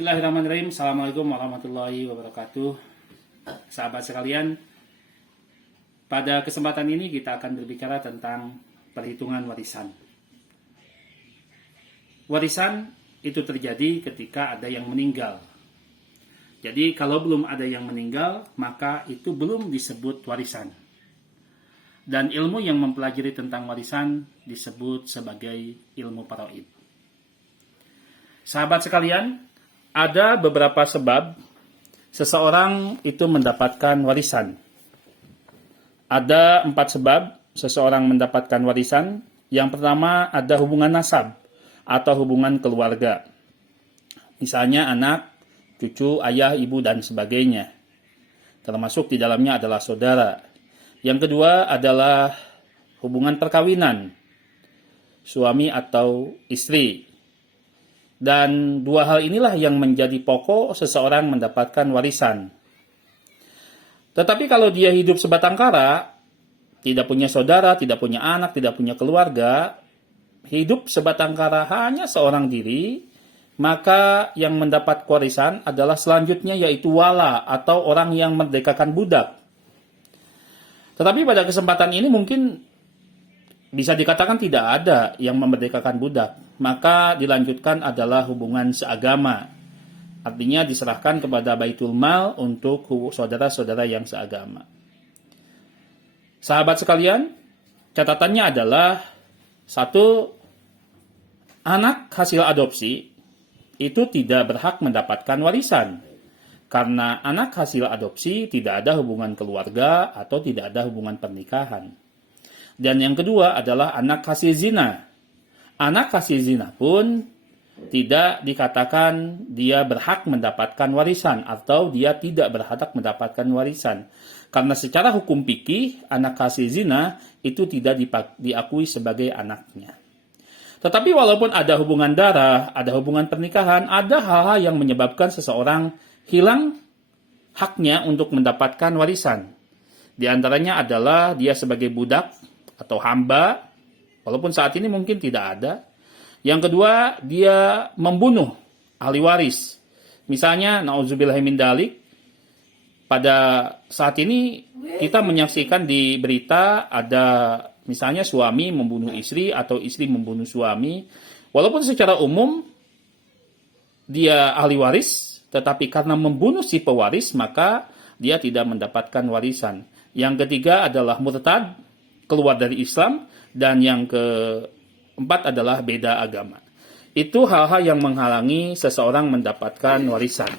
Bismillahirrahmanirrahim. Assalamualaikum warahmatullahi wabarakatuh. Sahabat sekalian, pada kesempatan ini kita akan berbicara tentang perhitungan warisan. Warisan itu terjadi ketika ada yang meninggal. Jadi kalau belum ada yang meninggal, maka itu belum disebut warisan. Dan ilmu yang mempelajari tentang warisan disebut sebagai ilmu faraid. Sahabat sekalian, ada beberapa sebab seseorang itu mendapatkan warisan. Ada 4 sebab seseorang mendapatkan warisan. Yang pertama, ada hubungan nasab atau hubungan keluarga. Misalnya anak, cucu, ayah, ibu, dan sebagainya. Termasuk di dalamnya adalah saudara. Yang kedua adalah hubungan perkawinan, suami atau istri. Dan 2 hal inilah yang menjadi pokok seseorang mendapatkan warisan. Tetapi kalau dia hidup sebatang kara, tidak punya saudara, tidak punya anak, tidak punya keluarga, hidup sebatang kara hanya seorang diri, maka yang mendapat warisan adalah selanjutnya yaitu wala atau orang yang merdekakan budak. Tetapi pada kesempatan ini mungkin bisa dikatakan tidak ada yang memerdekakan budak. Maka dilanjutkan adalah hubungan seagama. Artinya diserahkan kepada Baitul Mal untuk saudara-saudara yang seagama. Sahabat sekalian, catatannya adalah 1, anak hasil adopsi itu tidak berhak mendapatkan warisan. Karena anak hasil adopsi tidak ada hubungan keluarga atau tidak ada hubungan pernikahan. Dan yang kedua adalah anak hasil zina. Anak hasil zina pun tidak dikatakan dia berhak mendapatkan warisan atau dia tidak berhak mendapatkan warisan. Karena secara hukum fikih, anak hasil zina itu tidak diakui sebagai anaknya. Tetapi walaupun ada hubungan darah, ada hubungan pernikahan, ada hal-hal yang menyebabkan seseorang hilang haknya untuk mendapatkan warisan. Di antaranya adalah dia sebagai budak atau hamba, walaupun saat ini mungkin tidak ada. Yang kedua, dia membunuh ahli waris. Misalnya, na'udzubillahi min dalik, pada saat ini kita menyaksikan di berita ada misalnya suami membunuh istri atau istri membunuh suami. Walaupun secara umum dia ahli waris, tetapi karena membunuh si pewaris, maka dia tidak mendapatkan warisan. Yang ketiga adalah murtad, keluar dari Islam, dan yang keempat adalah beda agama. Itu hal-hal yang menghalangi seseorang mendapatkan warisan.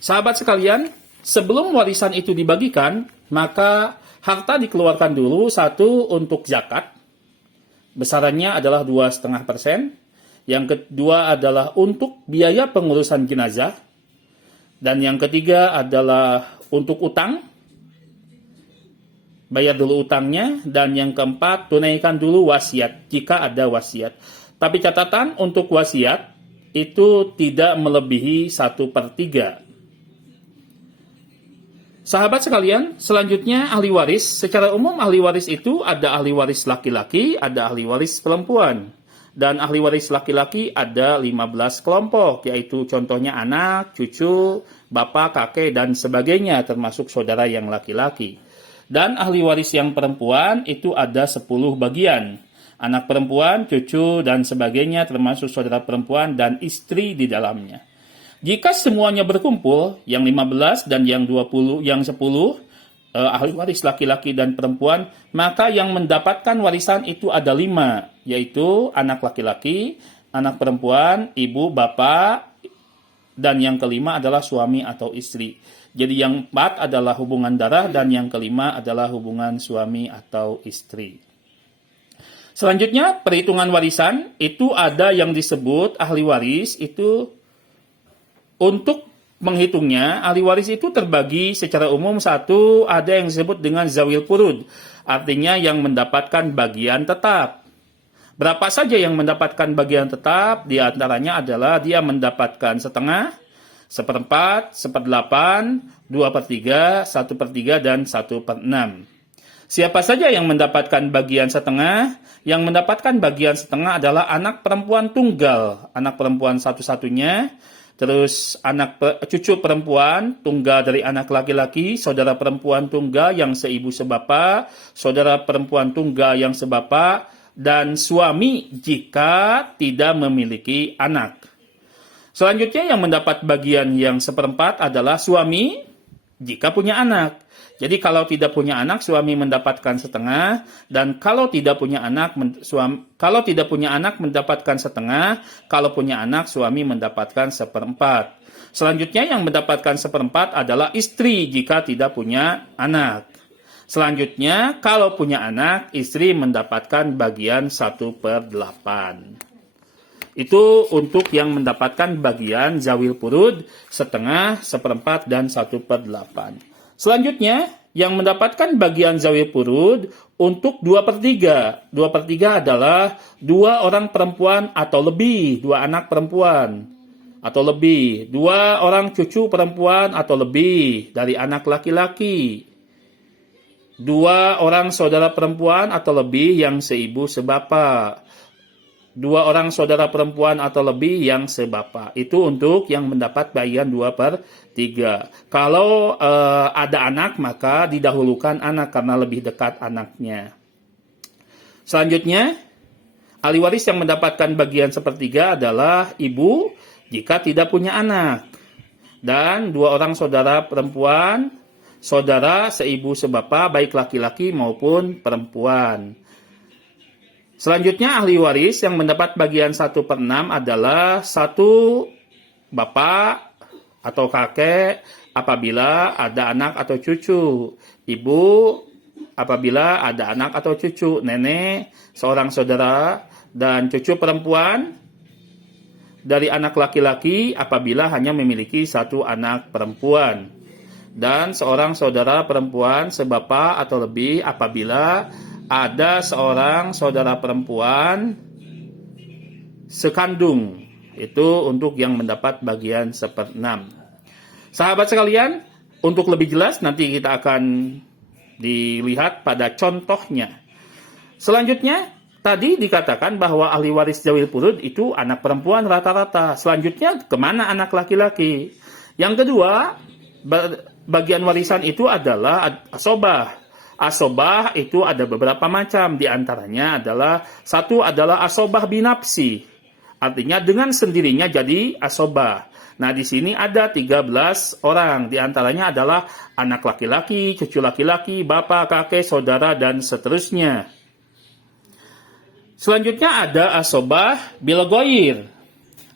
Sahabat sekalian, sebelum warisan itu dibagikan, maka harta dikeluarkan dulu 1 untuk zakat, besarannya adalah 2,5%. Yang kedua adalah untuk biaya pengurusan jenazah, dan yang ketiga adalah untuk utang, bayar dulu utangnya, dan yang keempat, tunaikan dulu wasiat, jika ada wasiat. Tapi catatan untuk wasiat, itu tidak melebihi 1/3. Sahabat sekalian, selanjutnya ahli waris. Secara umum ahli waris itu ada ahli waris laki-laki, ada ahli waris perempuan. Dan ahli waris laki-laki ada 15 kelompok, yaitu contohnya anak, cucu, bapak, kakek, dan sebagainya, termasuk saudara yang laki-laki. Dan ahli waris yang perempuan itu ada 10 bagian. Anak perempuan, cucu, dan sebagainya termasuk saudara perempuan dan istri di dalamnya. Jika semuanya berkumpul, yang 15 dan yang 10 ahli waris laki-laki dan perempuan, maka yang mendapatkan warisan itu ada 5, yaitu anak laki-laki, anak perempuan, ibu, bapak, dan yang kelima adalah suami atau istri. Jadi yang 4 adalah hubungan darah dan yang kelima adalah hubungan suami atau istri. Selanjutnya, perhitungan warisan itu ada yang disebut ahli waris itu. Untuk menghitungnya, ahli waris itu terbagi secara umum 1, ada yang disebut dengan zawil furud, artinya yang mendapatkan bagian tetap. Berapa saja yang mendapatkan bagian tetap? Di antaranya adalah dia mendapatkan setengah, 1/4, 1/8, 2/3, 1/3, dan 1/6. Siapa saja yang mendapatkan bagian setengah? Yang mendapatkan bagian setengah adalah anak perempuan tunggal, anak perempuan satu-satunya, terus cucu perempuan tunggal dari anak laki-laki, saudara perempuan tunggal yang seibu sebapa, saudara perempuan tunggal yang sebapa, dan suami jika tidak memiliki anak. Selanjutnya yang mendapat bagian yang seperempat adalah suami jika punya anak. Jadi kalau tidak punya anak, suami mendapatkan setengah, dan kalau tidak punya anak, mendapatkan setengah, kalau punya anak, suami mendapatkan seperempat. Selanjutnya yang mendapatkan seperempat adalah istri jika tidak punya anak. Selanjutnya, kalau punya anak, istri mendapatkan bagian 1/8. Itu untuk yang mendapatkan bagian zawil furud, setengah, seperempat, dan 1/8. Selanjutnya, yang mendapatkan bagian zawil furud untuk 2/3. 2/3 adalah 2 orang perempuan atau lebih, 2 anak perempuan atau lebih, 2 orang cucu perempuan atau lebih dari anak laki-laki, 2 orang saudara perempuan atau lebih yang seibu sebapa, 2 orang saudara perempuan atau lebih yang sebapa. Itu untuk yang mendapat bagian 2/3. Kalau ada anak, maka didahulukan anak karena lebih dekat anaknya. Selanjutnya, ahli waris yang mendapatkan bagian 1/3 adalah ibu jika tidak punya anak. Dan 2 orang saudara perempuan, saudara seibu sebapa, baik laki-laki maupun perempuan. Selanjutnya ahli waris yang mendapat bagian 1/6 adalah 1 bapak atau kakek apabila ada anak atau cucu, ibu apabila ada anak atau cucu, nenek, seorang saudara, dan cucu perempuan dari anak laki-laki apabila hanya memiliki 1 anak perempuan, dan seorang saudara perempuan sebapa atau lebih apabila ada seorang saudara perempuan sekandung. Itu untuk yang mendapat bagian 1/6. Sahabat sekalian, untuk lebih jelas nanti kita akan dilihat pada contohnya. Selanjutnya, tadi dikatakan bahwa ahli waris zawil furud itu anak perempuan rata-rata. Selanjutnya, kemana anak laki-laki? Yang kedua, bagian warisan itu adalah asobah. Asobah itu ada beberapa macam, di antaranya adalah 1 adalah asobah binafsi. Artinya dengan sendirinya jadi asobah. Nah, di sini ada 13 orang, di antaranya adalah anak laki-laki, cucu laki-laki, bapak, kakek, saudara, dan seterusnya. Selanjutnya ada asobah bilgoir.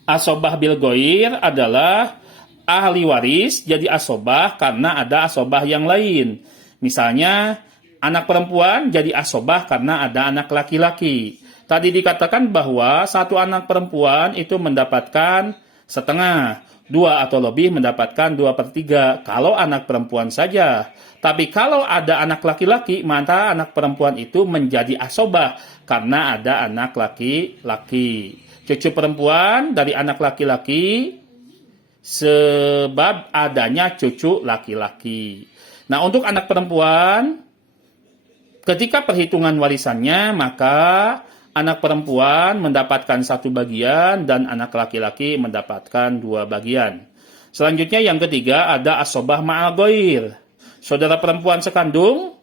Asobah bilgoir adalah ahli waris jadi asobah karena ada asobah yang lain. Misalnya, anak perempuan jadi asobah karena ada anak laki-laki. Tadi dikatakan bahwa 1 anak perempuan itu mendapatkan setengah, 2 atau lebih mendapatkan 2/3 kalau anak perempuan saja. Tapi kalau ada anak laki-laki, maka anak perempuan itu menjadi asobah karena ada anak laki-laki. Cucu perempuan dari anak laki-laki sebab adanya cucu laki-laki. Nah, untuk anak perempuan, ketika perhitungan warisannya, maka anak perempuan mendapatkan 1 bagian dan anak laki-laki mendapatkan 2 bagian. Selanjutnya yang ketiga ada asobah ma'al ghair. Saudara perempuan sekandung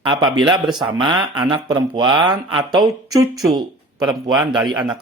apabila bersama anak perempuan atau cucu perempuan dari anak